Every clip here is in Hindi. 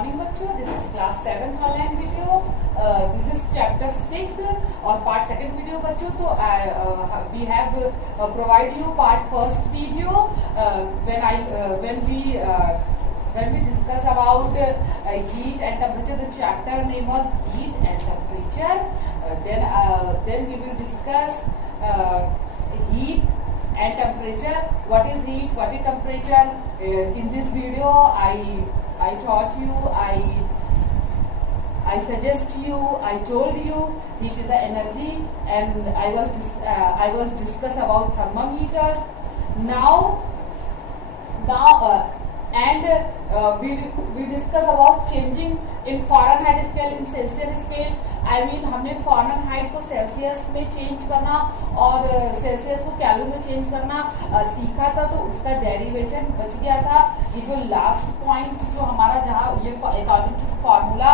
मॉर्निंग बच्चों, this is class 7th online video, this is chapter 6 और पार्ट सेकंड वीडियो बच्चों. तो we have provide you part first video when we discuss about heat and temperature. The chapter name was heat and temperature. Then we will discuss heat and temperature. What is heat, what is temperature? In this video I taught you, I suggest you, I told you heat is the energy, and I was discuss about thermometers. We discuss about changing in Fahrenheit scale, in Celsius scale. I mean हमने Fahrenheit को सेल्सियस में चेंज करना और सेल्सियस को केल्विन में चेंज करना सीखा था, तो उसका डेरिवेशन बच गया था. ये जो लास्ट पॉइंट जो हमारा जहाँ ये अकॉर्डिंग टू फॉर्मूला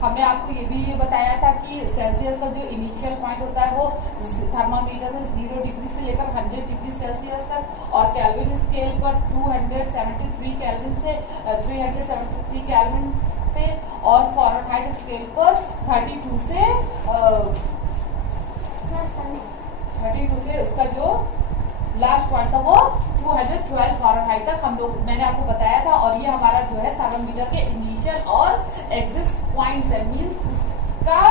हमने आपको ये भी बताया था कि सेल्सियस का जो इनिशियल पॉइंट होता है वो थर्मामीटर में 0 डिग्री से लेकर 100 डिग्री सेल्सियस तक, और केल्विन स्केल पर 273 केल्विन से 373 केल्विन पे, और फ़ारेनहाइट स्केल पर 32 से उसका जो लास्ट पॉइंट था वो 212 फ़ारेनहाइट तक मैंने आपको बताया था. और ये हमारा जो है थर्मामीटर के इनिशियल और एग्जिस्ट पॉइंट्स है. मींस उसका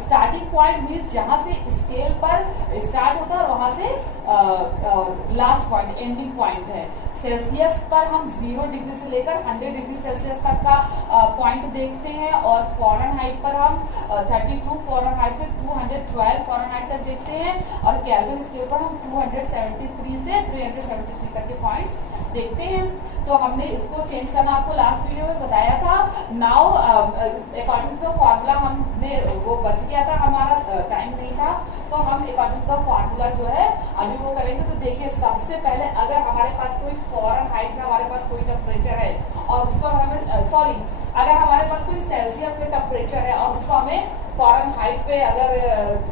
स्टार्टिंग पॉइंट मींस जहां से स्केल पर स्टार्ट होता है और वहां से लास्ट पॉइंट एंडिंग पॉइंट है. सेल्सियस पर हम 0 डिग्री से लेकर 100 डिग्री सेल्सियस तक का पॉइंट देखते हैं, और फ़ारेनहाइट पर हम 32 फ़ारेनहाइट से 212 फ़ारेनहाइट तक देखते हैं, और केल्विन स्केल पर हम 273 से 373 तक के पॉइंट्स देखते हैं. तो हमने इसको चेंज करना आपको लास्ट वीडियो में बताया था. नाउ अकॉर्डिंग टू फॉर्मूला हमने वो बच गया था, हमारा टाइम नहीं था, तो हम अकॉर्डिंग टू फॉर्मूला जो है अभी वो करेंगे. तो देखिए, सबसे पहले अगर हमारे पास कोई फ़ारेनहाइट में हमारे पास कोई टेम्परेचर है और उसको हमें अगर हमारे पास कोई सेल्सियस में टेम्परेचर है और उसको हमें फ़ारेनहाइट पे अगर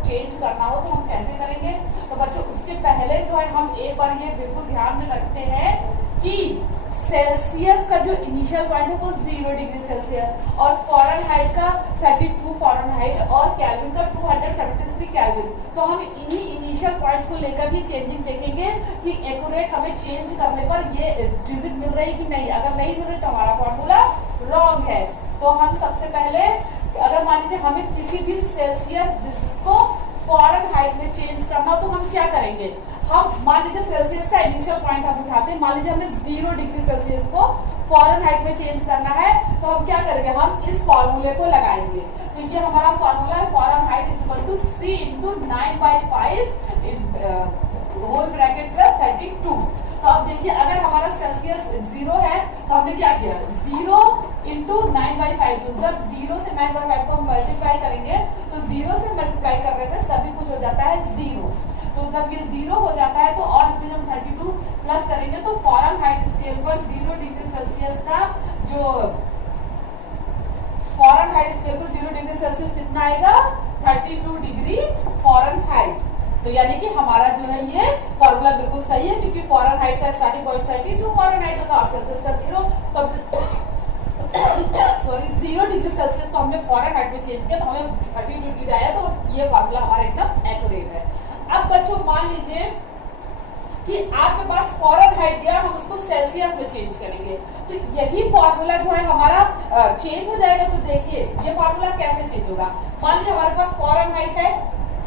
चेंज करना हो तो हम कैसे करेंगे. तो बच्चों, उसके पहले जो है हम एक बार ये बिल्कुल ध्यान में रखते हैं कि सेल्सियस का जो इनिशियल पॉइंट है वो 0 डिग्री सेल्सियस, और फ़ारेनहाइट का 32 फ़ारेनहाइट, और केल्विन का 273 केल्विन. तो हम इन्हीं इनिशियल पॉइंट्स को लेकर ही चेंजिंग देखेंगे कि एक्यूरेट हमें चेंज करने पर ये डिजिट मिल रही कि नहीं. अगर नहीं मिल रही तो हमारा फॉर्मूला रॉन्ग है. तो हम सबसे पहले अगर मान लीजिए हमें किसी भी सेल्सियस जिसको फ़ारेनहाइट में चेंज करना हो तो हम क्या करेंगे. हम मान लीजिए सेल्सियस का इनिशियल पॉइंट हम उठाते हैं, मान लीजिए हमें 0 डिग्री सेल्सियस को फ़ारेनहाइट में चेंज करना है, तो हम क्या करेंगे, हम इस फॉर्मूले को लगाएंगे. तो ये हमारा फॉर्मूला है, Fahrenheit is equal to C into 9/5 whole bracket plus 32. तो अब देखिए, अगर हमारा सेल्सियस 0 है तो हमने क्या किया, 0 इंटू 9/5. तो जब 0 से 9/5 को हम मल्टीप्लाई करेंगे तो 0 से मल्टीप्लाई करने में सभी कुछ हो जाता है 0. तो जब ये 0 हो जाता है तो और इसमें हम 32 प्लस करेंगे तो फ़ारेनहाइट स्केल पर 0 डिग्री सेल्सियस का जो फ़ारेनहाइट स्केल पर 0 डिग्री सेल्सियस कितना आएगा, 32 डिग्री फ़ारेनहाइट. तो यानी कि हमारा जो है ये फॉर्मूला बिल्कुल सही है, क्योंकि फ़ारेनहाइट का स्टार्टिंग पॉइंट 32 फ़ारेनहाइट होता है और सेल्सियस का 0. तो 0 डिग्री सेल्सियस को हमने फ़ारेनहाइट में चेंज किया तो हमें 32 डिग्री आया. तो ये फॉर्मूला हमारा एकदम एक्यूरेट है. अब बच्चों, मान लीजिए कि आपके पास फ़ारेनहाइट दिया, हम उसको सेल्सियस में चेंज करेंगे, तो यही फॉर्मूला जो है हमारा चेंज हो जाएगा. तो देखिए, ये फॉर्मूला कैसे चेंज होगा. मान लीजिए हमारे पास फ़ारेनहाइट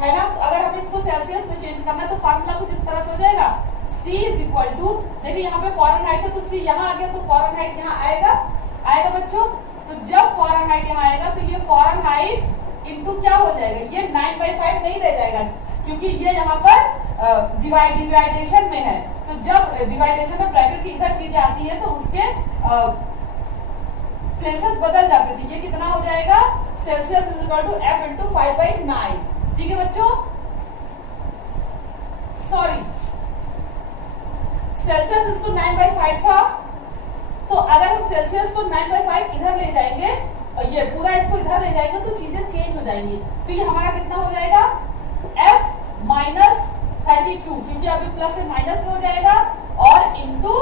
है ना, अगर हमें इसको सेल्सियस में चेंज करना है तो फॉर्मूला कुछ इस तरह से हो जाएगा. C इज इक्वल टू, देखिए यहाँ पे फ़ारेनहाइट है तो C यहाँ आ गया, तो फ़ारेनहाइट यहाँ आएगा बच्चों. तो जब फ़ारेनहाइट यहाँ आएगा तो ये फ़ारेनहाइट इंटू क्या हो जाएगा, ये 9/5 नहीं रह जाएगा, क्योंकि ये यहाँ पर डिवाइडेशन में है. तो जब डिवाइडेशन में ब्रैकेट की इधर चीजें आती है तो उसके प्लेसेस बदल जाते थे. ये कितना हो जाएगा, Celsius is equal to F into 5/9. ठीक है बच्चों, सॉरी, सेल्सियस इसको 9/5 था, तो अगर हम सेल्सियस को 9/5 इधर ले जाएंगे, ये पूरा इसको इधर ले जाएंगे तो चीजें चेंज हो जाएंगी. तो ये हमारा कितना हो जाएगा, F माइनस 32, क्योंकि अभी प्लस से माइनस में हो जाएगा, और इंटू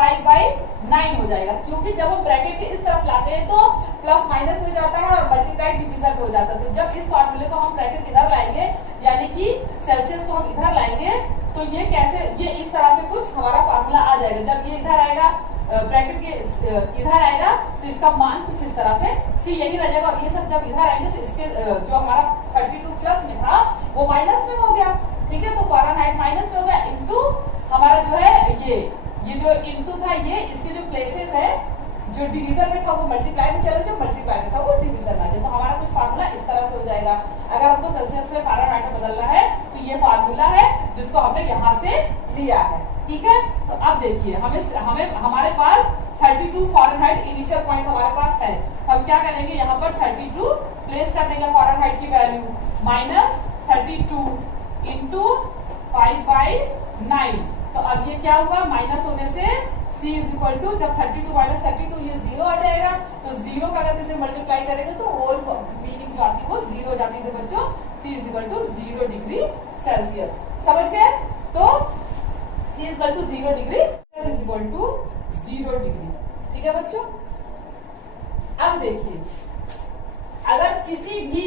5/9 हो जाएगा, क्योंकि जब हम ब्रैकेट के इस तरफ लाते हैं तो प्लस माइनस हो जाता है और मल्टीप्लाई डिविजन हो जाता है। तो जब इस फॉर्मूले को हम ब्रैकेट इधर लाएंगे, यानी कि सेल्सियस को हम इधर लाएंगे, तो ये कैसे, ये इस तरह से कुछ हमारा फॉर्मूला आ जाएगा। जब ये इधर आएगा, ब्रैकेट के इधर आएगा, तो इसका मान कुछ इस तरह से सी यही रह जाएगा। और ये सब जब इधर आएंगे तो इसके जो हमारा 32 प्लस में था वो माइनस में हो गया, ठीक है। तो फ़ारेनहाइट माइनस में हो गया, इंटू हमारा जो है ये जो इंटू था, ये इसके जो प्लेसेस है, जो डिवीजन में था वो मल्टीप्लाई में चला, जो मल्टीप्लाई में था वो डिवीजन में आ जाए। तो हमारा कुछ फार्मूला इस तरह से हो जाएगा। अगर हमको सेल्सियस से फ़ारेनहाइट में बदलना है तो ये फार्मूला है जिसको हमने यहाँ से लिया है, ठीक है। तो अब देखिए, हमें हमारे पास 32 फ़ारेनहाइट इनिशियल पॉइंट हमारे पास है। हम क्या करेंगे, यहाँ पर 32 प्लेस कर देंगे फ़ारेनहाइट की वैल्यू, माइनस 32 इंटू 5/9। तो अब ये क्या होगा, माइनस होने से C इज इक्वल टू, जब 32 माइनस 32 ये 0 आ जाएगा, तो 0 का अगर इसे मल्टीप्लाई करेंगे तो होल मीनिंग जो आती है वो 0 हो जाती है बच्चों। C is equal to 0 degree Celsius, समझ गए। तो C is equal to 0 degree, is equal to 0 degree, ठीक है बच्चों। अब देखिए, अगर किसी भी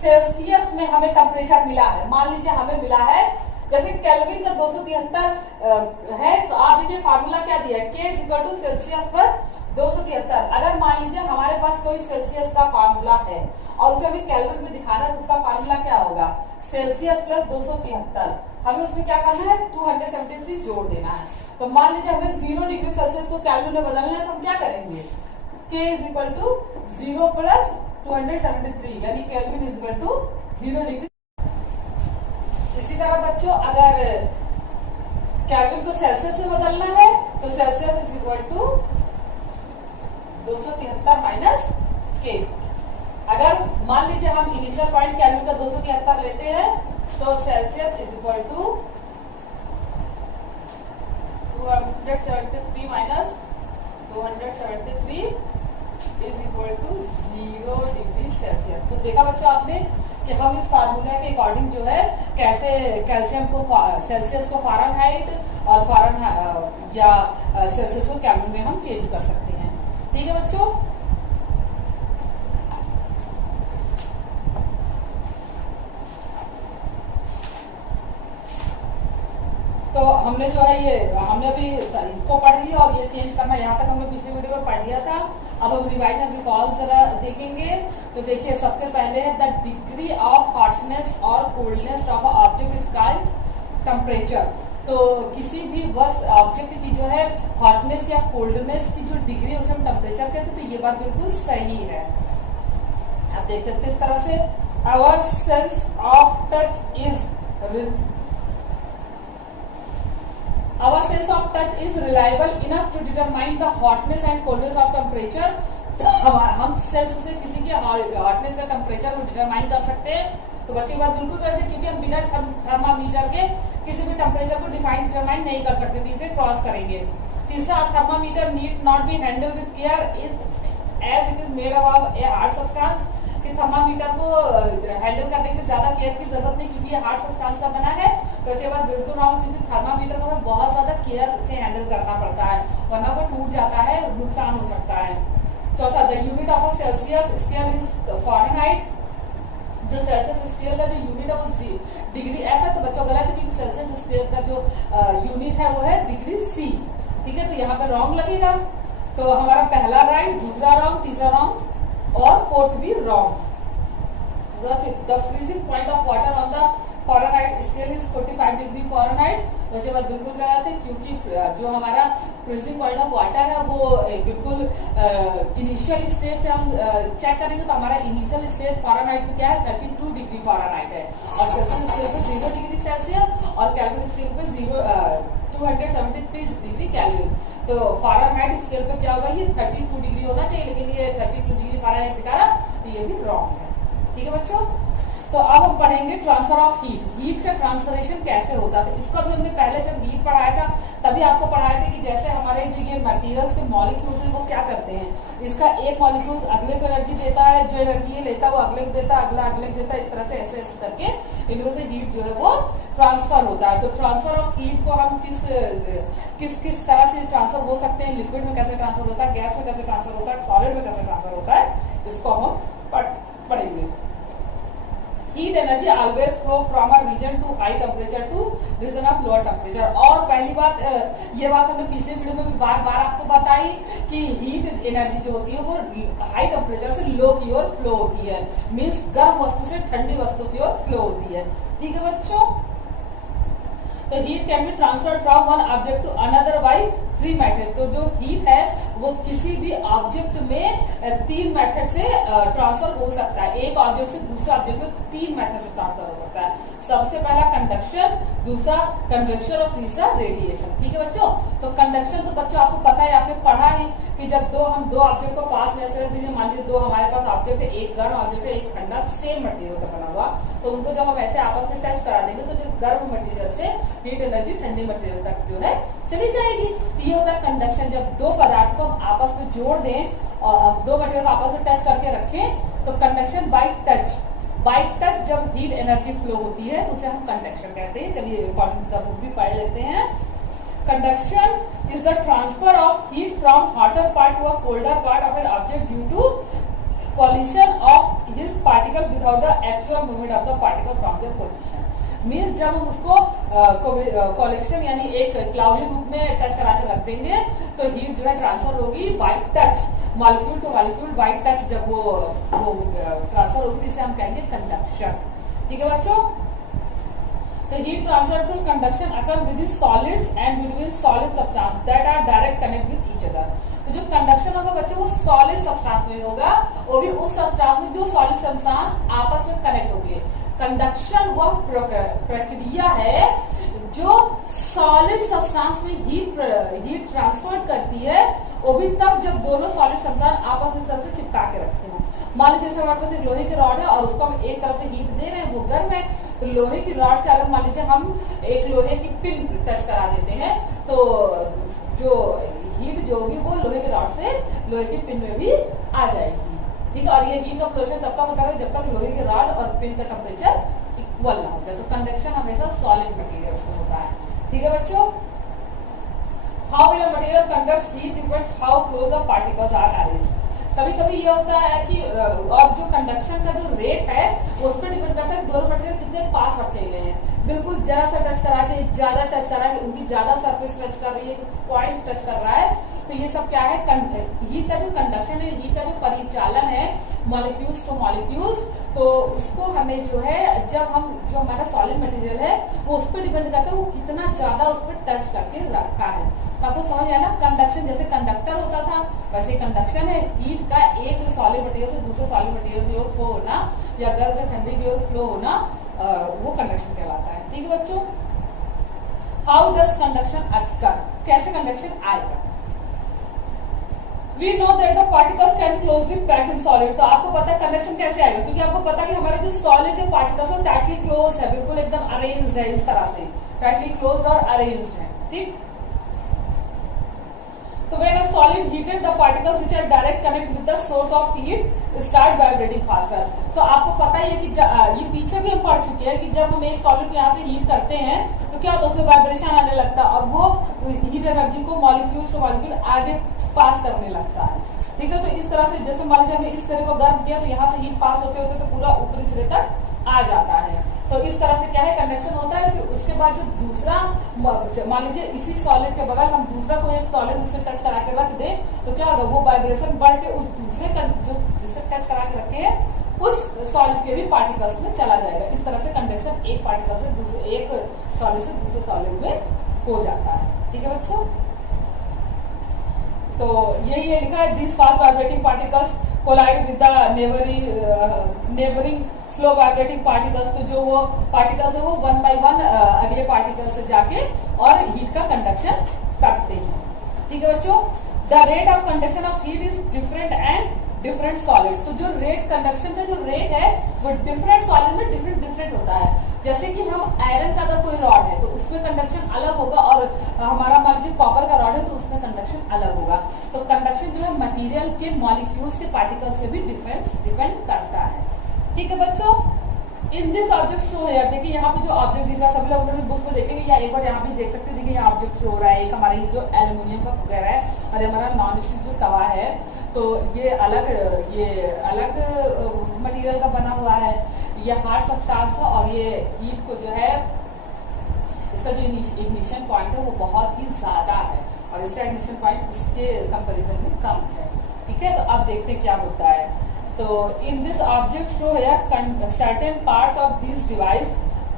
सेल्सियस में हमें टेम्परेचर मिला है, मान लीजिए हमें मिला है जैसे केल्विन का 273 है, तो आप देखिए फार्मूला क्या दिया है, K is equal to Celsius पर 273। अगर मान लीजिए हमारे पास कोई सेल्सियस का फार्मूला है और उसे हमें केल्विन में दिखाना है, तो उसका फार्मूला क्या होगा, सेल्सियस प्लस 273। हमें उसमें क्या करना है, 273 जोड़ देना है। तो मान लीजिए हमें 0 डिग्री सेल्सियस को केल्विन में बदलना है, तो हम क्या करेंगे, K is equal to 0 plus 273, यानी Kelvin is equal to 0 degree. इसी तरह बच्चों, अगर केल्विन को सेल्सियस में बदलना है तो Celsius is equal to 273 minus K। अगर मान लीजिए हम इनिशियल पॉइंट केल्विन का 273 लेते हैं, तो Celsius is equal to 273 minus 273 is equal to 0 degree Celsius. तो देखा बच्चों आपने कि हम इस फार्मूला के अकॉर्डिंग जो है कैसे कैल्शियम को, सेल्सियस को फ़ारेनहाइट और या सेल्सियस को केल्विन में हम चेंज कर सकते हैं, ठीक है बच्चों। तो हमने जो है ये हमने अभी इसको पढ़ लिया और ये चेंज करना यहाँ तक हमने पिछले वीडियो में पढ़ लिया था। अब हम रिवाइज एंड रिकॉल जरा देखेंगे। तो देखिए, सबसे पहले है द डिग्री ऑफ हॉटनेस और coldness of object is called temperature. तो किसी भी वस्तु ऑब्जेक्ट की जो है हॉटनेस या कोल्डनेस की जो डिग्री उसे हम टेम्परेचर कहते हैं। तो ये बात बिल्कुल सही है, आप देख सकते हैं इस तरह से। Our sense of touch is Our sense of touch is reliable enough to determine the hotness and coldness of temperature. हम सेंस से किसी की हॉटनेस या टेम्परेचर को डिटरमाइन कर सकते हैं। तो बच्चे बात बिल्कुल करते हैं, क्योंकि हम बिना थर्मामीटर के किसी भी टेम्परेचर को डिटरमाइन नहीं कर सकते, तो इसे क्रॉस करेंगे। तीसरा, thermometer need not be handle with care as it is made of a hard substance. कि थर्मामीटर को हैंडल करने की ज्यादा केयर की जरूरत नहीं, क्योंकि ये हार्ड सब्सटेंस का बना है। तो ये बात बिल्कुल रहा, क्योंकि थर्मामीटर को हमें बहुत ज्यादा केयर से हैंडल करना पड़ता है, वरना वो टूट जाता है, नुकसान हो सकता है। चौथा, the unit of Celsius scale is Fahrenheit. जो सेल्सियस स्केल का जो यूनिट है वो डिग्री एफ है। तो बच्चों गलत है, क्योंकि सेल्सियस स्केल का जो यूनिट है वो है डिग्री सी, ठीक है। तो यहाँ पर रॉन्ग लगेगा। तो हमारा पहला राइट, दूसरा रॉन्ग, तीसरा रॉन्ग और फोर्थ भी wrong. The freezing point of water on the Fahrenheit scale is 45 degree Fahrenheit. तो ये बात बिल्कुल गलत है, क्योंकि जो हमारा फ्रीजिंग पॉइंट ऑफ वाटर है वो बिल्कुल इनिशियल स्टेज से हम चेक करेंगे। तो हमारा इनिशियल स्टेज फ़ारेनहाइट में क्या है, 32 डिग्री फ़ारेनहाइट है, और सेल्सियस स्केल पे 0 डिग्री सेल्सियस और केल्विन स्केल पे 273 डिग्री केल्विन। तो फ़ारेनहाइट स्केल पे क्या होगा, ये 32 डिग्री होना चाहिए, लेकिन ये 32 डिग्री फ़ारेनहाइट दिखा रहा, तो ये भी रॉन्ग है, ठीक है बच्चों। तो अब हम पढ़ेंगे ट्रांसफर ऑफ हीट। हीट का ट्रांसफरेशन कैसे होता है, तो इसको भी हमने पहले जब हीट पढ़ाया था तभी आपको पढ़ाया था कि जैसे हमारे जो ये मटेरियल्स के मॉलिक्यूल्स हैं वो क्या करते हैं, इसका एक मॉलिक्यूल अगले को एनर्जी देता है, जो एनर्जी ये लेता है वो अगले को देता है, अगला अगले को देता है, इस तरह से ऐसे ऐसे करके इनमें से हीट जो है वो ट्रांसफर होता है। तो ट्रांसफर ऑफ हीट को हम किस तरह से ट्रांसफर हो सकते हैं, लिक्विड में कैसे ट्रांसफर होता है, गैस में कैसे ट्रांसफर होता है, सॉलिड में कैसे ट्रांसफर होता है, इसको हम पढ़ेंगे। Heat energy always flow from a region to high temperature to region of lower temperature. और पहली बात, ये बात हमने पिछले वीडियो में भी बार बार आपको बताई कि हीट एनर्जी जो होती है वो हाई टेम्परेचर से लो की ओर फ्लो होती है, मीन्स गर्म वस्तु से ठंडी वस्तु की ओर फ्लो होती है। ठीक है बच्चों, तो heat can be transferred from one object to another by 3 method. तो जो हीट है वो किसी भी ऑब्जेक्ट में 3 मेथड से ट्रांसफर हो सकता है। एक ऑब्जेक्ट से दूसरे ऑब्जेक्ट में 3 मेथड से ट्रांसफर हो सकता है। सबसे पहला कंडक्शन, दूसरा कन्वेक्शन और तीसरा रेडिएशन। ठीक है बच्चों, तो कंडक्शन तो बच्चों आपको पता है, आपने पढ़ा ही कि जब हम दो ऑब्जेक्ट को पास में ऐसे रख दीजिए, मान लीजिए दो हमारे पास ऑब्जेक्ट है, एक गर्म ऑब्जेक्ट है, एक ठंडा, सेम मटेरियल का बना हुआ, तो उनको जब हम ऐसे आपस में टच करा देंगे तो जो गर्म मटेरियल से हीट एनर्जी ठंडी मटेरियल तक जो है चली जाएगी। ये होता है कंडक्शन। जब दो पदार्थ को हम आपस में जोड़ दें और दो मटेरियल को आपस में टच करके रखें तो conduction by touch. By touch जब हीट एनर्जी फ्लो होती है तो उसे हम कंडक्शन कहते हैं। चलिए बुक भी पढ़ लेते हैं। Conduction is the transfer of heat from hotter part to a colder part of an object due to collision of his particle without the actual movement of the particle from their position। Means जब हम उसको कलेक्शन यानी एक क्लाउडी रूप में टच करा के रख देंगे तो हीट जो है ट्रांसफर होगी by touch, molecule to molecule by touch. जब वो ट्रांसफर होगी जिसे हम कहेंगे कंडक्शन। ठीक है बच्चों, The heat transfer through conduction occurs within solids and between solid substance that are direct connect with each other। तो जो कंडक्शन होगा बच्चों वो सॉलिड सब्सटेंस में होगा, वो भी उस सब्सटेंस में जो सॉलिड सब्सटेंस आपस में कनेक्ट होगी। कंडक्शन वह प्रक्रिया है जो सॉलिड सब्सटेंस में हीट ट्रांसफर करती है, वो भी तब जब दोनों सॉलिड सब्सटेंस आपस में तरह से चिपका के रखते हैं। मान लीजिए जैसे हमारे पास एक लोहे की रॉड है और उसको हम एक तरफ से हीट दे रहे हैं, वो गर्म है, तो लोहे की रॉड से अगर मान लीजिए हम एक लोहे की पिन टच करा देते हैं तो जो हीट जो होगी वो लोहे की रॉड से लोहे की पिन में भी आ जाएगी। ठीक है, और ये हीट का प्रोसेस तब तक होता है जब तक लोहे की रॉड और पिन का टेम्परेचर इक्वल ना हो जाए। तो कंडक्शन हमेशा सॉलिड मटेरियल से होता है। ठीक है बच्चों, how will a material conduct heat depends how close the particles are arranged. कभी कभी ये होता है कि और जो कंडक्शन का जो रेट है वो उस पर डिपेंड करता है दोनों मटेरियल कितने पास रखे गए हैं। बिल्कुल जरा सा टच करा के, ज्यादा टच करा के, उनकी ज्यादा सरफेस टच कर रही है, पॉइंट टच कर रहा है, तो ये सब क्या है, हीट का जो कंडक्शन है, हीट का जो परिचालन है मॉलिक्यूल्स टू मॉलिक्यूल्स, तो उसको हमें जो है जब हम जो हमारा सॉलिड मटेरियल है वो उस पर डिपेंड करता है वो कितना ज्यादा उस पर टच करके रखा है। आपको समझ आया ना, कंडक्शन जैसे कंडक्टर होता था वैसे कंडक्शन है। हीट का एक सॉलिड मटेरियल से दूसरे सॉलिड मटेरियल की ओर फ्लो होना या गर्म से ठंडी की ओर फ्लो होना, वो कंडक्शन कहलाता है। ठीक है बच्चों, हाउ डज कंडक्शन अकर, कैसे कंडक्शन आएगा। We know that the particles can closely packed in solid। तो आपको पता है कंडक्शन कैसे आएगा, क्योंकि आपको पता है कि हमारे जो सॉलिड के पार्टिकल्स वो टाइटली क्लोज है, बिल्कुल एकदम अरेंज्ड है, इस तरह से टाइटली क्लोज्ड और अरेंज्ड है। ठीक, तो when a solid heated, the particles which are direct connect with the source of heat start vibrating faster। तो आपको पता ही है कि ये पीछे भी हम पढ़ चुके हैं कि जब हम एक सॉलिड को यहाँ से हीट करते हैं तो क्या होता है, उसमें वाइब्रेशन आने लगता है और वो हीट एनर्जी को मॉलिक्यूल से मॉलिक्यूल आगे पास करने लगता है। ठीक है, तो इस तरह से जैसे मान लीजिए हमने इस तरह को गर्म किया तो यहाँ से हीट पास होते होते तो पूरा ऊपरी सिरे तक आ जाता है। तो इस तरह से क्या है कंडक्शन होता है। कि उसके बाद जो दूसरा, मान लीजिए इसी सॉलिड के बगल हम दूसरा कोई एक सॉलिड उससे टच करा के रख दें तो क्या होगा, वो वाइब्रेशन बढ़ के उस दूसरे जो जिससे टच करा के रखे हैं उस सॉलिड के भी पार्टिकल्स में चला जाएगा। इस तरह से कंडक्शन एक पार्टिकल से दूसरे, एक सॉलिड से दूसरे सॉलिड में हो जाता है। ठीक है बच्चों, तो यही लिखा है, this fast vibrating particles collide with the neighbouring slow vibrating particles. तो जो वो पार्टिकल्स है वो वन बाय वन अगले पार्टिकल से जाके और हीट का कंडक्शन करते हैं। ठीक है बच्चों, the rate of conduction of heat is different and different solids. तो जो रेट कंडक्शन का जो रेट है वो डिफरेंट सॉलिड में डिफरेंट होता है। जैसे कि हम आयरन का अगर कोई रॉड है तो उसमें कंडक्शन अलग होगा और हमारा मान लीजिए कॉपर का रॉड है तो उसमें कंडक्शन अलग होगा। तो कंडक्शन जो है मटेरियल के मॉलिक्यूल्स के पार्टिकल्स से भी डिपेंड करता है। ठीक है बच्चों, इन दिस ऑब्जेक्ट शो है, देखिए यहाँ पे जो ऑब्जेक्ट दिख रहा है सभी लोग अपने बुक में देखेंगे या एक बार यहाँ पे देख सकते हैं। देखिए यहाँ ऑब्जेक्ट शो हो रहा है, एक हमारा ये जो एल्यूमिनियम का कुकर है और हमारा नॉन स्टिक जो तवा है, तो ये अलग मटेरियल का बना हुआ है, ये हार्ड सब्सटेंस है और ये हीट को जो है इसका जो इग्निशन पॉइंट है वो बहुत ही ज्यादा है और इसका इग्निशन पॉइंट उसके कंपैरिजन में कम है। ठीक है, तो अब देखते हैं क्या होता है। तो in this object show here certain part of this device,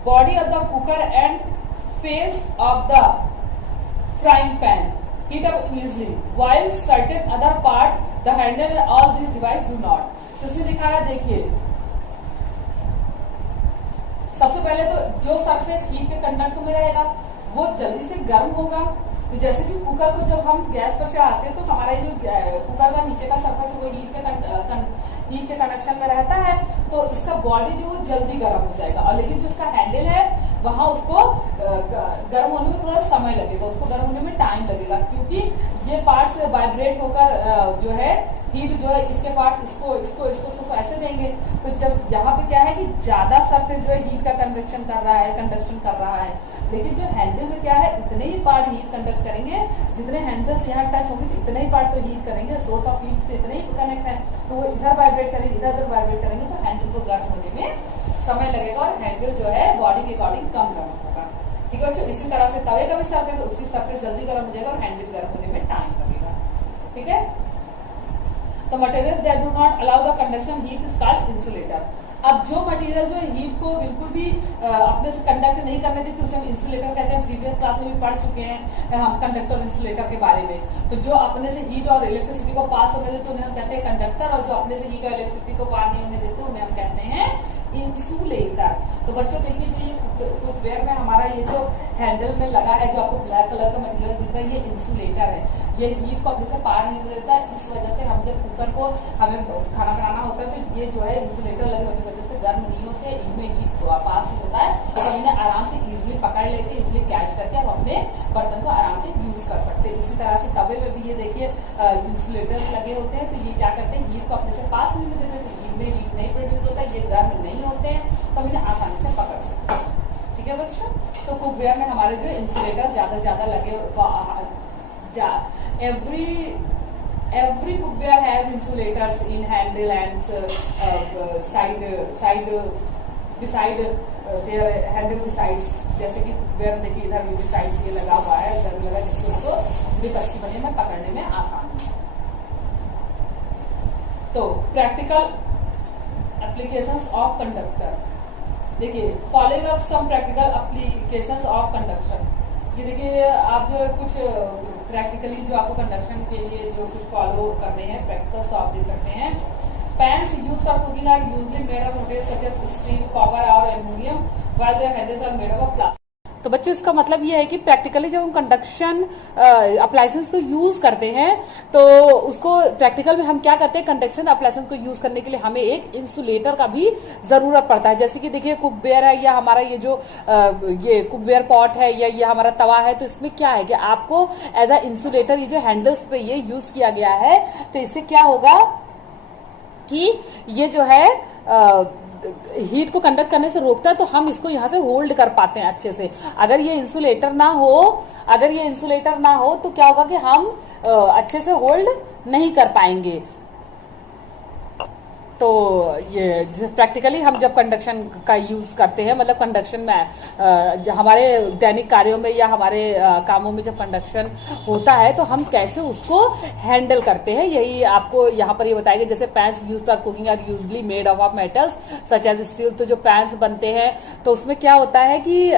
body of the cooker and face of the frying pan heat up easily while certain other part the handle and all these device do not। तो इसमें दिखा रहा है, देखिए सबसे पहले तो जो सरफेस हीट के कंडक्ट में रहेगा वो जल्दी से गर्म होगा। तो जैसे कि कुकर को जब हम गैस पर से आते हैं तो हमारा जो कुकर का नीचे का सरफेस वो हीट के कनेक्शन में रहता है, तो इसका बॉडी जो जल्दी गर्म हो जाएगा। और लेकिन जो इसका हैंडल है वहां उसको गर्म होने में थोड़ा समय लगेगा, उसको गर्म होने में टाइम लगेगा, क्योंकि ये पार्ट्स वाइब्रेट होकर जो है हीट जो है इसके पार्ट इसको ऐसे देंगे। तो जब यहाँ पे क्या है कि ज्यादा सरफेस जो है हीट का कंडक्शन कर रहा है, लेकिन जो हैंडल में क्या है इतने ही पार्ट हीट कंडक्ट करेंगे, जितने हैंडल से यहाँ टच होंगे इतने ही पार्ट तो हीट करेंगे, सोर्स ऑफ हीट से इतने ही कनेक्ट है, तो वो इधर वाइब्रेट करेंगे इधर वाइब्रेट करेंगे, तो हैंडल को गर्म होने में समय लगेगा और हैंडल जो है बॉडी के अकॉर्डिंग कम गर्म होगा। ठीक है बच्चों, इसी तरह से तवे का भी सरफेस उसकी सरफेस जल्दी गर्म हो जाएगा और हैंडल गर्म होने में टाइम लगेगा। ठीक है, तो material that do not allow the conduction heat is called insulator. अब जो मटेरियल जो हीट को बिल्कुल भी अपने से कंडक्ट नहीं करने देती उसे हम इंसुलेटर कहते हैं। प्रीवियस क्लास में भी पढ़ चुके हैं हम कंडक्टर और इंसुलेटर के बारे में। तो जो अपने से हीट और इलेक्ट्रिसिटी को पास होने देते उन्हें हम कहते हैं कंडक्टर, और जो अपने से हीट और इलेक्ट्रिसिटी को पार नहीं होने देते उन्हें हम कहते हैं इंसुलेटर। तो बच्चों देखिए जो ये कुकवेयर में हमारा ये जो हैंडल में लगा है, जो आपको ब्लैक कलर का मटेरियल दिख रहा है, ये इंसुलेटर है। ये हीट को अपने से पार नहीं देता, इस वजह से हम जब कुकर को हमें खाना बनाना होता है तो ये जो है इंसुलेटर लगे होने की वजह से गर्म नहीं होते, इनमें हीट पास नहीं होता है, तो हम इन्हें आराम से इजिली पकड़ लेते हैं, इजिली कैच करके हम अपने बर्तन को आराम से यूज कर सकते हैं। इसी तरह से तवे में भी ये देखिए इंसुलेटर्स लगे होते हैं, तो ये क्या करते हैं हीट को अपने से पास नहीं देते, इनमें हीट नहीं प्रोड्यूस होता है, ये गर्म नहीं होते हैं, तो हम इन्हें आसानी से पकड़ सकते हैं। ठीक है बच्चों, तो कुकवेयर में हमारे जो इंसुलेटर ज्यादा से ज्यादा लगे every cookware has insulators in handle and side beside their handle besides। जैसे कि कुकवेयर देखिए इधर भी साइड ये लगा हुआ है, इधर भी लगा, जिससे उसको कच्ची बने में पकड़ने में आसान है। तो प्रैक्टिकल एप्लीकेशंस ऑफ कंडक्टर, देखिए following of some practical applications of conduction. ये देखिए आप जो कुछ प्रैक्टिकली जो आपको कंडक्शन के लिए जो कुछ फॉलो करने हैं प्रैक्टिकल्स तो आप देख सकते हैं। Pans use for cooking are usually made of material such as steel, copper और aluminium, while their handles are made of plastic. तो बच्चों इसका मतलब ये है कि प्रैक्टिकली जब हम कंडक्शन अप्लायंसेस को यूज करते हैं तो उसको प्रैक्टिकल में हम क्या करते हैं, कंडक्शन अप्लायंसेस को यूज करने के लिए हमें एक इंसुलेटर का भी जरूरत पड़ता है। जैसे कि देखिए कुकवेयर है या हमारा ये जो ये कुकवेयर पॉट है या ये हमारा तवा है, तो इसमें क्या है कि आपको एज अ इंसुलेटर ये जो हैंडल्स पे ये यूज किया गया है, तो इससे क्या होगा कि ये जो है हीट को कंडक्ट करने से रोकता है, तो हम इसको यहां से होल्ड कर पाते हैं अच्छे से। अगर ये इंसुलेटर ना हो तो क्या होगा कि हम अच्छे से होल्ड नहीं कर पाएंगे। तो ये प्रैक्टिकली हम जब कंडक्शन का यूज करते हैं, मतलब कंडक्शन में हमारे दैनिक कार्यों में या हमारे कामों में जब कंडक्शन होता है तो हम कैसे उसको हैंडल करते हैं, यही आपको यहाँ पर ये बताएंगे। जैसे pans use for cooking are usually made of metals such as steel. तो जो पैन्स बनते हैं तो उसमें क्या होता है कि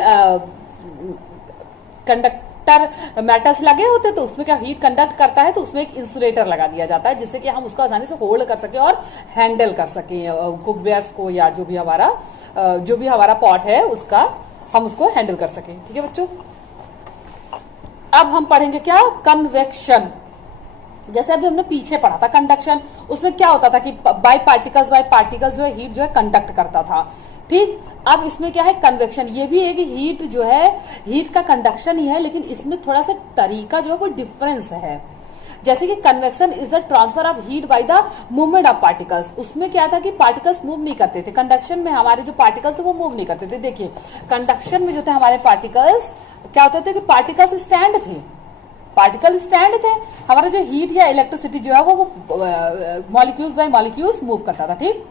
कंडक्टर मेटल्स लगे होते हैं, तो उसमें क्या हीट कंडक्ट करता है, तो उसमें एक इंसुलेटर लगा दिया जाता है जिससे कि हम उसको आसानी से होल्ड कर सके और हैंडल कर सके कुकवेयर्स को या जो भी हमारा पॉट है उसका हम उसको हैंडल कर सके। ठीक है बच्चों, अब हम पढ़ेंगे क्या, कन्वेक्शन। जैसे अभी हमने पीछे पढ़ा था कंडक्शन, उसमें क्या होता था कि बाय पार्टिकल्स जो है हीट जो है कंडक्ट करता था। ठीक, अब इसमें क्या है कन्वेक्शन। ये भी एक हीट जो है हीट का कंडक्शन ही है, लेकिन इसमें थोड़ा सा तरीका जो है वो डिफरेंस है। जैसे कि convection is the transfer of heat by the movement of particles. उसमें क्या था कि पार्टिकल्स मूव नहीं करते थे, कंडक्शन में हमारे जो पार्टिकल्स थे वो मूव नहीं करते थे। देखिए कंडक्शन में जो थे हमारे पार्टिकल्स क्या होते थे कि पार्टिकल्स स्टैंड थे, पार्टिकल स्टैंड थे। हमारा जो हीट या इलेक्ट्रिसिटी जो है वो मॉलिक्यूल्स बाय मॉलिक्यूल्स मूव करता था, ठीक।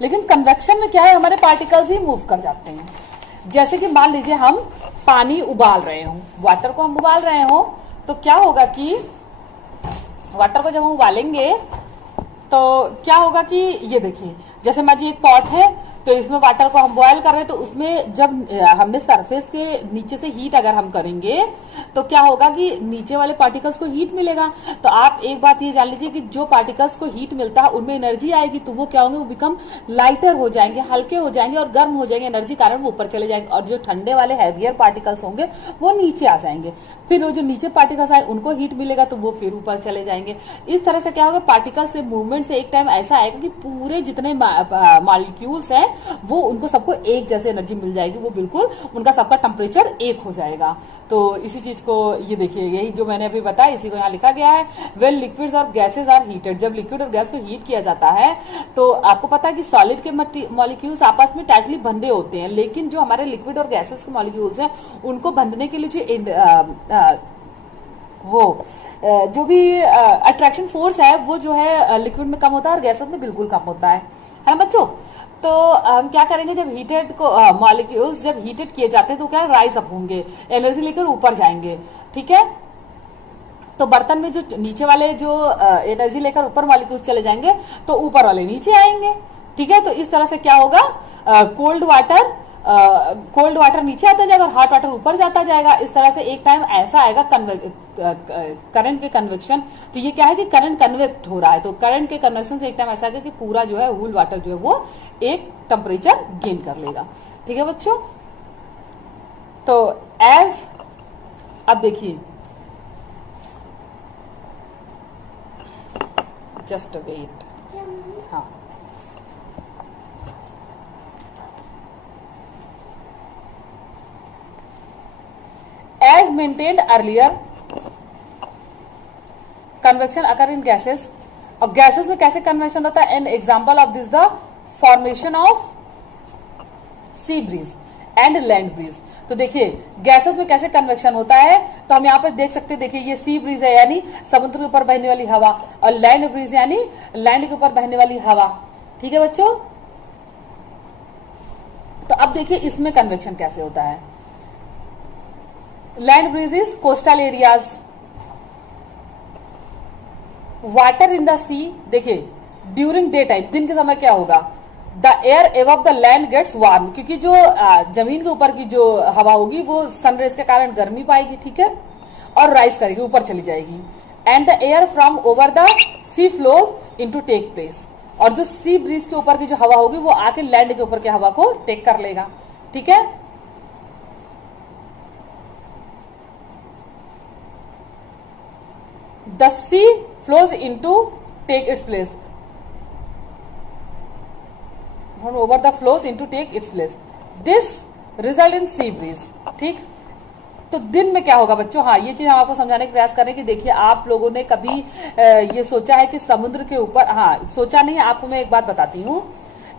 लेकिन कन्वेक्शन में क्या है, हमारे पार्टिकल्स ही मूव कर जाते हैं। जैसे कि मान लीजिए हम पानी उबाल रहे हो, वाटर को हम उबाल रहे हो, तो क्या होगा कि वाटर को जब हम उबालेंगे तो क्या होगा कि ये देखिए जैसे मान लीजिए एक पॉट है, तो इसमें वाटर को हम बॉयल कर रहे हैं, तो उसमें जब हमने सरफेस के नीचे से हीट अगर हम करेंगे तो क्या होगा कि नीचे वाले पार्टिकल्स को हीट मिलेगा। तो आप एक बात ये जान लीजिए कि जो पार्टिकल्स को हीट मिलता है उनमें एनर्जी आएगी, तो वो क्या होंगे, वो बिकम लाइटर हो जाएंगे, हल्के हो जाएंगे और गर्म हो जाएंगे, एनर्जी कारण वो ऊपर चले जाएंगे। और जो ठंडे वाले हैवियर पार्टिकल्स होंगे वो नीचे आ जाएंगे। फिर वो जो नीचे पार्टिकल्स आए उनको हीट मिलेगा तो वो फिर ऊपर चले जाएंगे। इस तरह से क्या होगा, पार्टिकल से मूवमेंट से एक टाइम ऐसा आएगा कि पूरे जितने मॉलिक्यूल्स हैं वो उनको सबको एक जैसे एनर्जी मिल जाएगी, वो बिल्कुल उनका सबका टेम्परेचर एक हो जाएगा। तो इसी चीज को ये देखिए, यही जो मैंने अभी बताया इसी को यहाँ लिखा गया है। वेल लिक्विड्स और गैसेस आर हीटेड, जब लिक्विड और गैस को हीट किया जाता है तो आपको पता है कि सॉलिड के मॉलिक्यूल्स आपस में टाइटली बंधे होते हैं, लेकिन जो हमारे लिक्विड और गैसेस के मॉलिक्यूल्स हैं उनको बंधने के लिए जो भी अट्रैक्शन फोर्स है वो जो है लिक्विड में कम होता है और गैसेस में बिल्कुल कम होता है ना बच्चों। तो हम क्या करेंगे, जब हीटेड को मॉलिक्यूल्स जब हीटेड किए जाते हैं तो क्या राइज अप होंगे, एनर्जी लेकर ऊपर जाएंगे, ठीक है। तो बर्तन में जो नीचे वाले जो एनर्जी लेकर ऊपर मॉलिक्यूल्स चले जाएंगे तो ऊपर वाले नीचे आएंगे, ठीक है। तो इस तरह से क्या होगा, कोल्ड वाटर नीचे आता जाएगा और हॉट वाटर ऊपर जाता जाएगा। इस तरह से एक टाइम ऐसा आएगा करंट के कन्वेक्शन, तो ये क्या है कि करंट कन्वेक्ट हो रहा है, तो करंट के कन्वेक्शन से एक टाइम ऐसा आएगा कि पूरा जो है वूल वाटर जो है वो एक टेम्परेचर गेन कर लेगा, ठीक है बच्चों। तो अब देखिए, जस्ट वेट, हाँ as maintained earlier convection occur in gases। और गैसेस में कैसे कन्वेक्शन होता है, an example of this the formation of sea breeze and land breeze. तो देखिए गैसेस में कैसे कन्वेक्शन होता है, तो हम यहाँ पर देख सकते हैं, देखिए ये सी ब्रीज है यानी समुद्र के ऊपर बहने वाली हवा, और लैंड ब्रीज यानी लैंड के ऊपर बहने वाली हवा, ठीक है बच्चों। तो अब देखिए इसमें कन्वेक्शन कैसे होता है। Land breezes coastal areas, water in the sea, देखिए ड्यूरिंग डे टाइम, दिन के समय क्या होगा, the air above the land gets warm, क्योंकि जो जमीन के ऊपर की जो हवा होगी वो सनरेज के कारण गर्मी पाएगी, ठीक है, और राइज करेगी, ऊपर चली जाएगी। And the air from over the sea flow into take place, और जो सी ब्रीज के ऊपर की जो हवा होगी वो आके लैंड के ऊपर की हवा को टेक कर लेगा, ठीक है। The sea flows into take its place, over the flows into take its place, this result in sea breeze, ठीक। तो दिन में क्या होगा बच्चों, हाँ ये चीज हम आपको समझाने का प्रयास करें कि देखिए आप लोगों ने कभी ये सोचा है कि समुद्र के ऊपर, हाँ सोचा नहीं है, आपको मैं एक बात बताती हूँ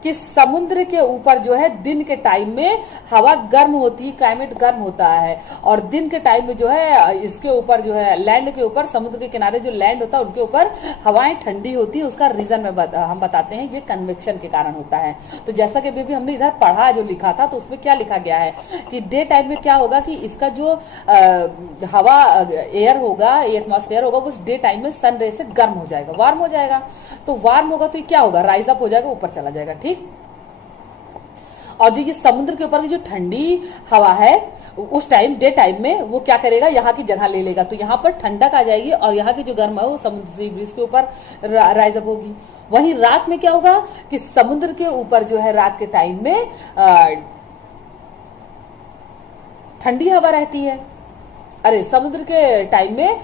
कि समुद्र के ऊपर जो है दिन के टाइम में हवा गर्म होती है, क्लाइमेट गर्म होता है, और दिन के टाइम में जो है इसके ऊपर जो है लैंड के ऊपर, समुद्र के किनारे जो लैंड होता है उनके ऊपर हवाएं ठंडी होती है। उसका रीजन हम बताते हैं, ये कन्वेक्शन के कारण होता है। तो जैसा कि बेबी हमने इधर पढ़ा, जो लिखा था, तो उसमें क्या लिखा गया है कि डे टाइम में क्या होगा कि इसका जो हवा एयर होगा, एटमॉस्फेयर होगा, वो डे टाइम में सन रे से गर्म हो जाएगा, वार्म हो जाएगा। तो वार्म होगा तो ये क्या होगा, राइज अप हो जाएगा, ऊपर चला जाएगा, ठीक। और जो ये समुद्र के ऊपर की जो ठंडी हवा है उस टाइम डे टाइम में वो क्या करेगा, यहाँ की जगह ले लेगा, तो यहाँ पर ठंडक आ जाएगी और यहाँ की जो गर्म है वो समुद्री ब्रीज के ऊपर राइज अप होगी। वहीं रात में क्या होगा कि समुद्र के ऊपर जो है रात के टाइम में ठंडी हवा रहती है। अरे समुद्र के टाइम में,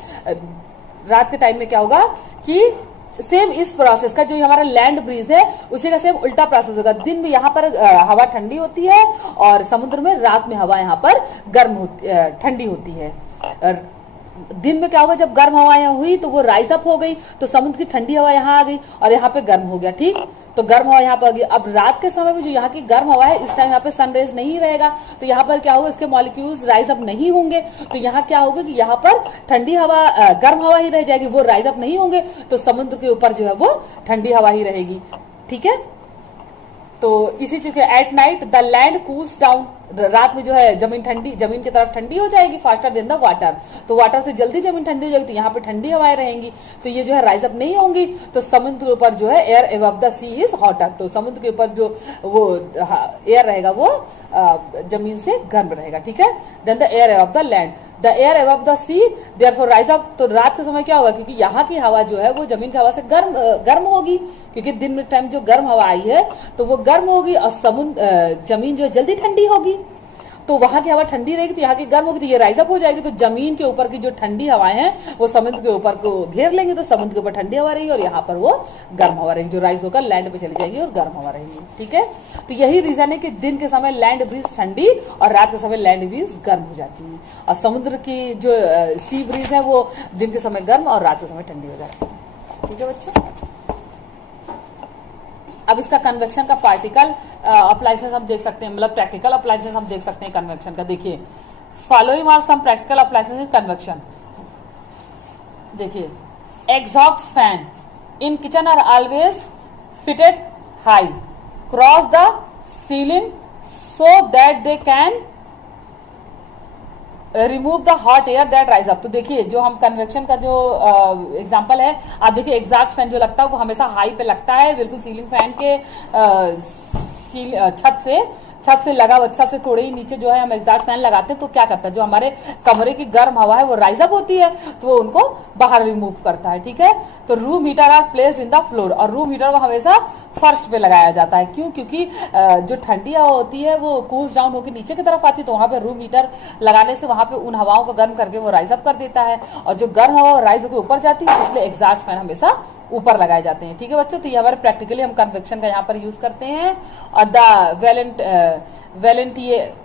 रात के टाइम में क्या होगा कि सेम इस प्रोसेस का जो हमारा लैंड ब्रीज है उसी का सेम उल्टा प्रोसेस होगा। दिन में यहाँ पर हवा ठंडी होती है और समुद्र में रात में हवा यहाँ पर गर्म होती, ठंडी होती है। दिन में क्या होगा, जब गर्म हवा यहाँ हुई तो वो राइज अप हो गई, तो समुद्र की ठंडी हवा यहाँ आ गई और यहाँ पे गर्म हो गया, ठीक। तो गर्म हवा यहाँ पर आ गई। अब रात के समय में जो यहाँ की गर्म हवा है, इस टाइम यहाँ पे सनरेज नहीं रहेगा, तो यहाँ पर क्या होगा, इसके मॉलिक्यूल्स राइज अप नहीं होंगे, तो यहाँ क्या होगा कि यहाँ पर ठंडी हवा, गर्म हवा ही रह जाएगी, वो राइज अप नहीं होंगे, तो समुद्र के ऊपर जो है वो ठंडी हवा ही रहेगी, ठीक है। तो इसी चीज के at night the land cools down, रात में जो है जमीन की तरफ ठंडी हो जाएगी, फास्टर देन द वाटर, तो वाटर से जल्दी जमीन ठंडी हो जाएगी, तो यहाँ पे ठंडी हवाएं रहेंगी, तो ये जो है राइज अप नहीं होंगी, तो समुद्र के ऊपर जो है air above the sea is hotter, तो समुद्र के ऊपर जो वो एयर रहेगा वो जमीन से गर्म रहेगा, ठीक है। Then the air above the land, the air above the sea therefore rise up, तो रात के समय क्या होगा, क्योंकि यहाँ की हवा जो है वो जमीन की हवा से गर्म होगी, क्योंकि दिन में टाइम जो गर्म हवा आई है तो वो गर्म होगी और जमीन जो है जल्दी ठंडी होगी, तो वहां की हवा ठंडी रहेगी, तो यहाँ की गर्म होगी, तो ये राइज अप हो जाएगी, तो जमीन के ऊपर की जो ठंडी हवाएं हैं वो समुद्र के ऊपर को घेर लेंगे, तो समुद्र के ऊपर ठंडी हवा रहेगी और यहाँ पर वो गर्म हवा रहेगी, जो राइज होकर लैंड पे चली जाएगी और गर्म हवा रहेगी, ठीक है। तो यही रीजन है कि दिन के समय लैंड ब्रीज ठंडी और रात के समय लैंड ब्रीज गर्म हो जाती है, और समुद्र की जो सी ब्रीज है वो दिन के समय गर्म और रात के समय ठंडी हो जाती है, ठीक है बच्चों। अब इसका कन्वेक्शन का पार्टिकल अप्लाइंसेस हम देख सकते हैं, मतलब प्रैक्टिकल अप्लाइंसेस हम देख सकते हैं कन्वेक्शन का। देखिए, following are some practical appliances in convection. देखिए, exhaust fan in kitchen are always fitted high cross the ceiling so that they can remove the hot air that rise up. तो देखिए, जो हम कन्वेक्शन का जो एग्जांपल है, आप देखिए एग्जॉस्ट फैन जो लगता है वो हमेशा हाई पे लगता है, बिल्कुल सीलिंग फैन के छत से लगा हुआ, छत से थोड़े ही नीचे जो है हम एग्जॉस्ट फैन लगाते हैं, तो क्या करता है, जो हमारे कमरे की गर्म हवा है वो राइज अप होती है, तो वो उनको बाहर रिमूव करता है, ठीक है। तो room heater are placed in the floor, और रूम हीटर को हमेशा फर्श पे लगाया जाता है, क्यों, क्योंकि जो ठंडी हवा होती है वो कूल्स डाउन होकर नीचे की तरफ आती है, तो वहां पे रूम हीटर लगाने से वहां पे उन हवाओं को गर्म करके वो राइज अप कर देता है, और जो गर्म हवा राइज होकर ऊपर जाती है, इसलिए एग्जॉस्ट फैन हमेशा ऊपर लगाए जाते हैं, ठीक है बच्चों। तो ये हमारे प्रैक्टिकली हम कन्वेक्शन का यहाँ पर यूज करते हैं। और the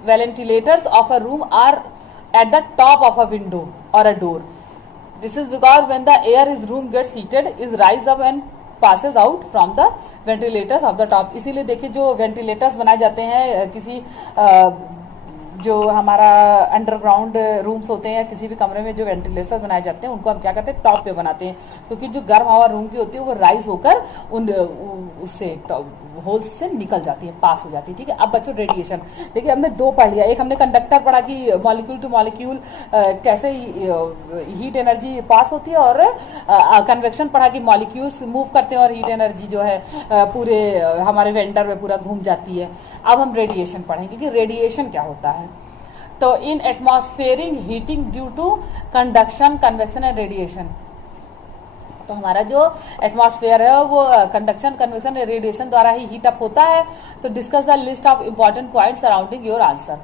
ventilators of a room are at the top of a window or a door. This is because when the air is room gets heated, is rise up and passes out from the ventilators of the top. इसीलिए देखिए, जो वेंटिलेटर्स बनाए जाते हैं किसी जो हमारा अंडरग्राउंड रूम्स होते हैं या किसी भी कमरे में जो वेंटिलेटर बनाए जाते हैं, उनको हम क्या करते हैं, टॉप पे बनाते हैं, क्योंकि जो गर्म हवा रूम की होती है वो राइज होकर उससे होल्स से निकल जाती है, पास हो जाती है, ठीक है। अब बच्चों, रेडिएशन देखिए, हमने दो पढ़ लिया, एक हमने कंडक्टर पढ़ा कि मॉलिक्यूल टू मॉलिक्यूल कैसे हीट एनर्जी पास होती है, और कन्वेक्शन पढ़ा कि मॉलिक्यूल्स मूव करते हैं और हीट एनर्जी जो है पूरे हमारे वेंडर में पूरा घूम जाती है। अब हम रेडिएशन पढ़ेंगे कि रेडिएशन क्या होता है। तो in atmospheric heating due to conduction, convection and radiation, तो हमारा जो एटमॉस्फेयर है वो कंडक्शन, कन्वेक्शन, रेडिएशन द्वारा ही हीट अप होता है। तो discuss the list of important points surrounding your answer.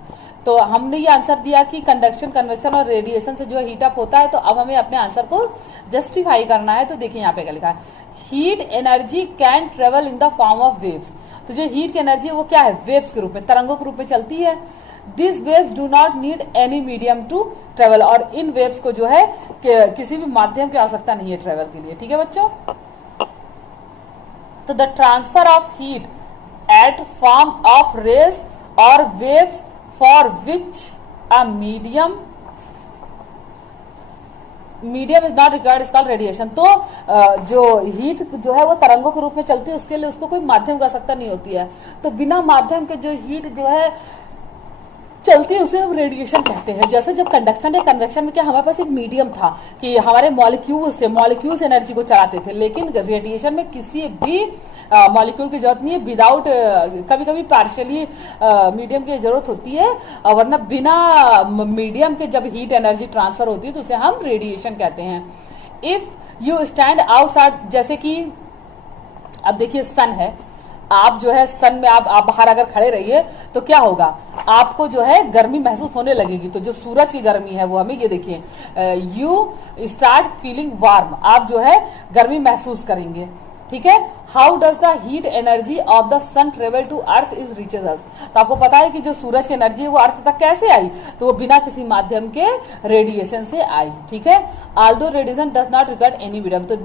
तो हमने ये आंसर दिया कि कंडक्शन, कन्वेक्शन और रेडिएशन से जो हीट अप होता है, तो अब हमें अपने आंसर को जस्टिफाई करना है। तो देखिए यहाँ पे क्या लिखा है, heat energy can travel in the form of waves. तो जो हीट की एनर्जी है वो क्या है, वेव्स के रूप में, तरंगों के रूप में चलती है। This waves do not need any medium to travel, और इन वेव्स को जो है किसी भी माध्यम की आवश्यकता नहीं है ट्रेवल के लिए, ठीक है बच्चों। तो the transfer of heat at form of rays और waves for which a medium is not required is called radiation. तो जो हीट जो है वो तरंगों के रूप में चलती है, उसके लिए उसको कोई माध्यम की आवश्यकता नहीं होती है। तो बिना माध्यम के जो हीट जो है चलती है उसे हम रेडिएशन कहते हैं। जैसे जब कंडक्शन या कन्वेक्शन में क्या हमारे पास एक मीडियम था कि हमारे मॉलिक्यूल्स एनर्जी को चलाते थे, लेकिन रेडिएशन में किसी भी मॉलिक्यूल की जरूरत नहीं है, विदाउट कभी कभी पार्शियली मीडियम की जरूरत होती है, वरना बिना मीडियम के जब हीट एनर्जी ट्रांसफर होती है तो उसे हम रेडिएशन कहते हैं। इफ यू स्टैंड आउटसाइड, जैसे कि अब देखिए सन है, आप जो है सन में आप बाहर अगर खड़े रहिए तो क्या होगा, आपको जो है गर्मी महसूस होने लगेगी। तो जो सूरज की गर्मी है वो हमें, ये देखिए, यू स्टार्ट फीलिंग वार्म, आप जो है गर्मी महसूस करेंगे। ठीक है। How does the heat energy of the sun travel to earth is reaches us. तो आपको पता है कि जो सूरज की एनर्जी है वो अर्थ तक कैसे आई, तो वो बिना किसी माध्यम के रेडिएशन से आई, ठीक है। Although radiation does not record any medium, तो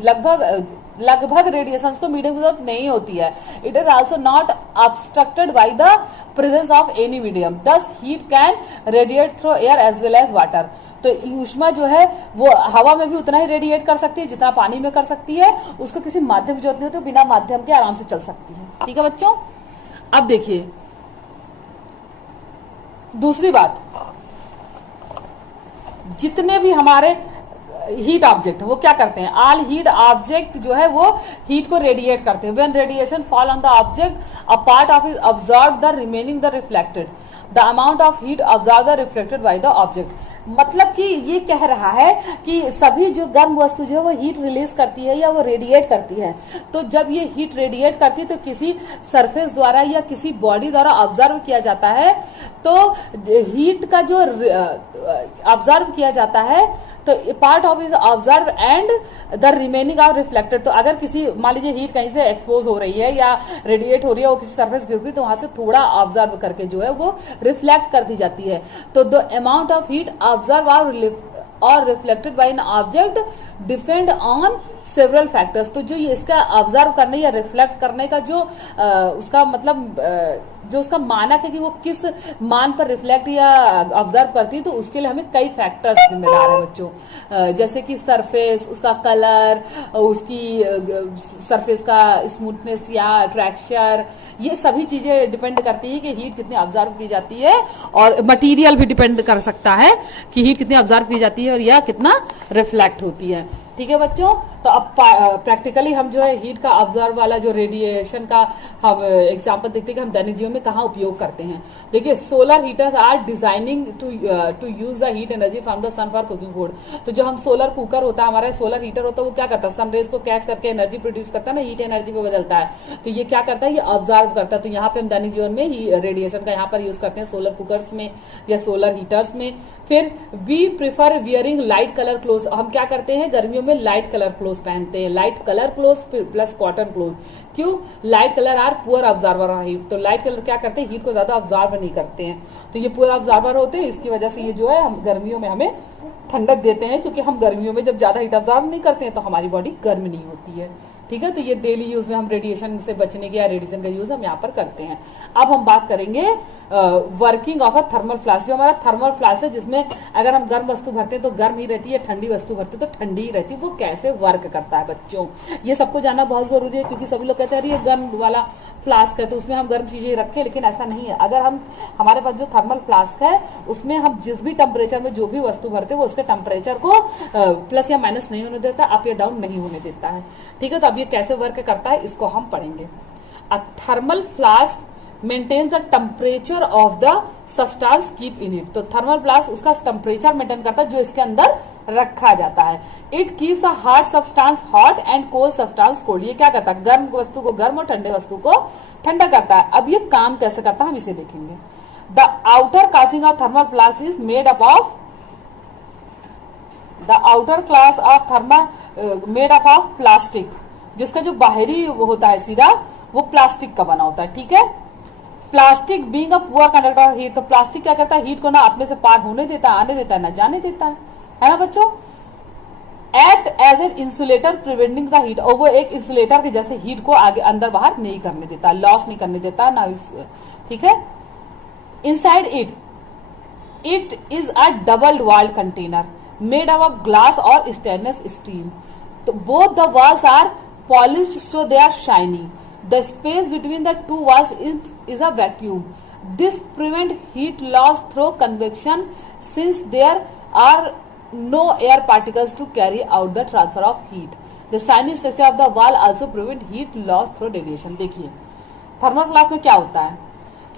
लगभग रेडिएशन को मीडियम की जरूरत नहीं होती है। It is also not obstructed by the presence of any medium, thus heat can radiate through air as well as water. तो ऊष्मा जो है वो हवा में भी उतना ही रेडिएट कर सकती है जितना पानी में कर सकती है, उसको किसी माध्यम की जरूरत नहीं होती, तो बिना माध्यम के आराम से चल सकती है, ठीक है बच्चों। अब देखिए दूसरी बात, जितने भी हमारे हीट ऑब्जेक्ट वो क्या करते हैं, ऑल हीट ऑब्जेक्ट जो है वो हीट को रेडिएट करते हैं। When radiation fall on the object a part of is absorb the remaining the reflected the amount of heat absorb the reflected by the object. मतलब कि ये कह रहा है कि सभी जो गर्म वस्तु जो है वो हीट रिलीज करती है या वो रेडिएट करती है, तो जब ये हीट रेडिएट करती है तो किसी सरफेस द्वारा या किसी बॉडी द्वारा ऑब्जर्व किया जाता है, तो हीट का जो ऑब्जर्व किया जाता है तो part of is observe and the remaining are reflected. तो अगर किसी मान लीजिए हीट कहीं से एक्सपोज हो रही है या रेडिएट हो रही है, वो किसी सरफेस गिर रही, तो वहां से थोड़ा ऑब्जर्व करके जो है वो रिफ्लेक्ट कर दी जाती है। तो the amount of heat absorbed और reflected by an object depend on several factors. तो जो ये इसका ऑब्जर्व करने या रिफ्लेक्ट करने का जो उसका मतलब जो उसका मानक है कि वो किस मान पर रिफ्लेक्ट या ऑब्जर्व करती है, तो उसके लिए हमें कई फैक्टर्स जिम्मेदार है बच्चों, जैसे कि सरफेस, उसका कलर, उसकी सरफेस का स्मूथनेस या ट्रैक्चर, ये सभी चीजें डिपेंड करती है कि हीट कितनी ऑब्जर्व की जाती है, और मटेरियल भी डिपेंड कर सकता है कि हीट कितनी ऑब्जर्व की जाती है और या कितना रिफ्लेक्ट होती है, ठीक है बच्चों। तो अब प्रैक्टिकली हम जो है हीट का ऑब्जर्व वाला जो रेडिएशन का हम एग्जांपल देखते हैं कि हम दैनिक जीवन में कहाँ उपयोग करते हैं। देखिए solar heaters are designing to use the heat energy from the sun for cooking food. तो जो हम सोलर कुकर होता है, हमारा सोलर हीटर होता है, वो क्या करता है, सनरेज को कैच करके एनर्जी प्रोड्यूस करता है ना, हीट एनर्जी पे बदलता है। तो ये क्या करता है, ये ऑब्जर्व करता है। तो यहाँ पे हम दैनिक जीवन में ही रेडिएशन का यहाँ पर यूज करते हैं सोलर कुकर्स में या सोलर हीटर्स में। फिर we prefer wearing light colour cloth. हम क्या करते हैं, गर्मियों में लाइट कलर क्लोथ पहनते हैं, light colour cloth plus cotton cloth. क्यों, light colour are poor absorber of heat. तो लाइट कलर क्या करते हैं, हीट को ज्यादा ऑब्जर्व नहीं करते हैं, तो ये पुअर ऑब्जर्वर होते हैं। इसकी वजह से ये जो है हम गर्मियों में हमें ठंडक देते हैं, क्योंकि हम गर्मियों में जब ज्यादा हीट ऑब्जर्व नहीं करते हैं तो हमारी बॉडी गर्म नहीं होती है, ठीक है। तो ये डेली यूज में हम रेडिएशन से बचने के या रेडिएशन का यूज हम यहाँ पर करते हैं। अब हम बात करेंगे working of a thermal flask. जो हमारा थर्मल फ्लास्क है, जिसमें अगर हम गर्म वस्तु भरते हैं तो गर्म ही रहती है, ठंडी वस्तु भरते हैं तो ठंडी ही रहती है, वो कैसे वर्क करता है बच्चों, ये सबको जानना बहुत जरूरी है। क्योंकि सभी लोग कहते हैं ये गर्म वाला फ्लास्क है तो उसमें हम गर्म चीजें रखें, लेकिन ऐसा नहीं है। अगर हम हमारे पास जो थर्मल फ्लास्क है उसमें हम जिस भी टेम्परेचर में जो भी वस्तु भरते हैं वो उसके टेम्परेचर को प्लस या माइनस नहीं होने देता, अप या डाउन नहीं होने देता है, ठीक है। तो अब ये कैसे वर्क करता है इसको हम पढ़ेंगे। A thermal flask maintains the temperature of the substance keep in it. तो थर्मल फ्लास्क उसका टेम्परेचर मेंटेन करता है जो इसके अंदर रखा जाता है। It keeps the hot substance hot and cold substance cold. ये क्या करता है, गर्म वस्तु को गर्म और ठंडे वस्तु को ठंडा करता है। अब ये काम कैसे करता है हम इसे देखेंगे। The outer casting of thermal flask is made up of the outer class of thermal made up of plastic. जिसका जो बाहरी वो होता है सिरा वो प्लास्टिक का बना होता है, ठीक है। Plastic being a poor conductor of heat. तो प्लास्टिक क्या करता है, हीट को ना अपने से पार होने देता है, आने देता है, ना जाने देता है ना बच्चों। Act as an insulator preventing the heat. और वो एक इंसुलेटर के जैसे हीट को आगे अंदर बाहर नहीं करने देता, लॉस नहीं करने देता ना, ठीक है। Inside it is a double walled container made of glass और स्टेनलेस स्टील। तो both the walls are polished so they are shiny. The space between the two walls is a vacuum. This prevents heat loss through convection since there are no air particles to carry out the transfer of heat. The shiny structure of the wall also prevent heat loss through radiation. देखिए थर्मल फ्लास्क में क्या होता है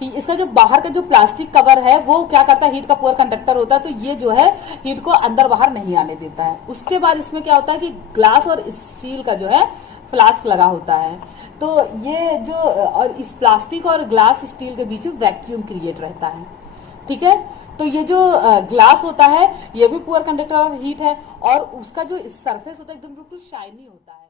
कि इसका जो बाहर का जो प्लास्टिक कवर है वो क्या करता है, हीट का पुअर कंडक्टर होता है, तो ये जो है हीट को अंदर बाहर नहीं आने देता है। उसके बाद इसमें क्या होता है कि ग्लास और स्टील का जो है फ्लास्क लगा होता है। तो ये जो और इस प्लास्टिक और ग्लास स्टील के बीच में वैक्यूम क्रिएट रहता है, ठीक है। तो ये जो ग्लास होता है ये भी पुअर कंडक्टर ऑफ हीट है और उसका जो सरफेस होता है एकदम बिल्कुल शाइनी होता है।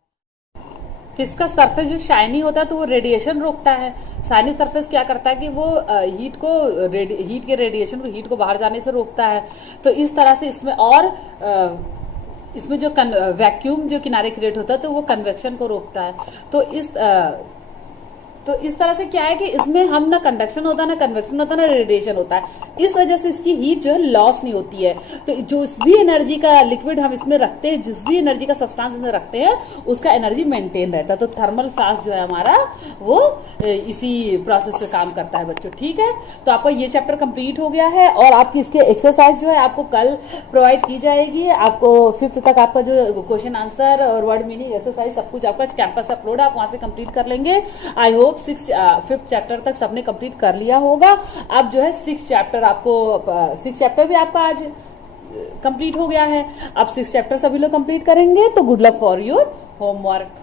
किसका सरफेस जो शाइनी होता है तो वो रेडिएशन रोकता है। शाइनी सरफेस क्या करता है कि वो हीट के रेडिएशन को, हीट को बाहर जाने से रोकता है। तो इस तरह से इसमें और इसमें जो वैक्यूम जो किनारे क्रिएट होता है तो वो कन्वेक्शन को रोकता है। तो इस तरह से क्या है कि इसमें हम ना कंडक्शन होता है, ना कन्वेक्शन होता है, ना रेडिएशन होता है। इस वजह से इसकी हीट जो है लॉस नहीं होती है। तो जो भी एनर्जी का लिक्विड हम इसमें रखते हैं, जिस भी एनर्जी का सब्सटेंस इसमें रखते हैं, उसका एनर्जी मेंटेन रहता है। तो थर्मल फ्लास्क जो है हमारा वो इसी प्रोसेस से काम करता है बच्चों। ठीक है, तो आपका ये चैप्टर कंप्लीट हो गया है और आपकी इसके एक्सरसाइज जो है आपको कल प्रोवाइड की जाएगी। आपको 5th तक आपका जो क्वेश्चन आंसर और वर्ड मीनिंग एक्सरसाइज सब कुछ आपका कैंपस अपलोड है, आप वहां से कंप्लीट कर लेंगे। आई होप 5th चैप्टर तक सबने कंप्लीट कर लिया होगा। अब जो है 6th चैप्टर भी आपका आज कंप्लीट हो गया है। अब 6th चैप्टर सभी लोग कंप्लीट करेंगे। तो good luck for your homework.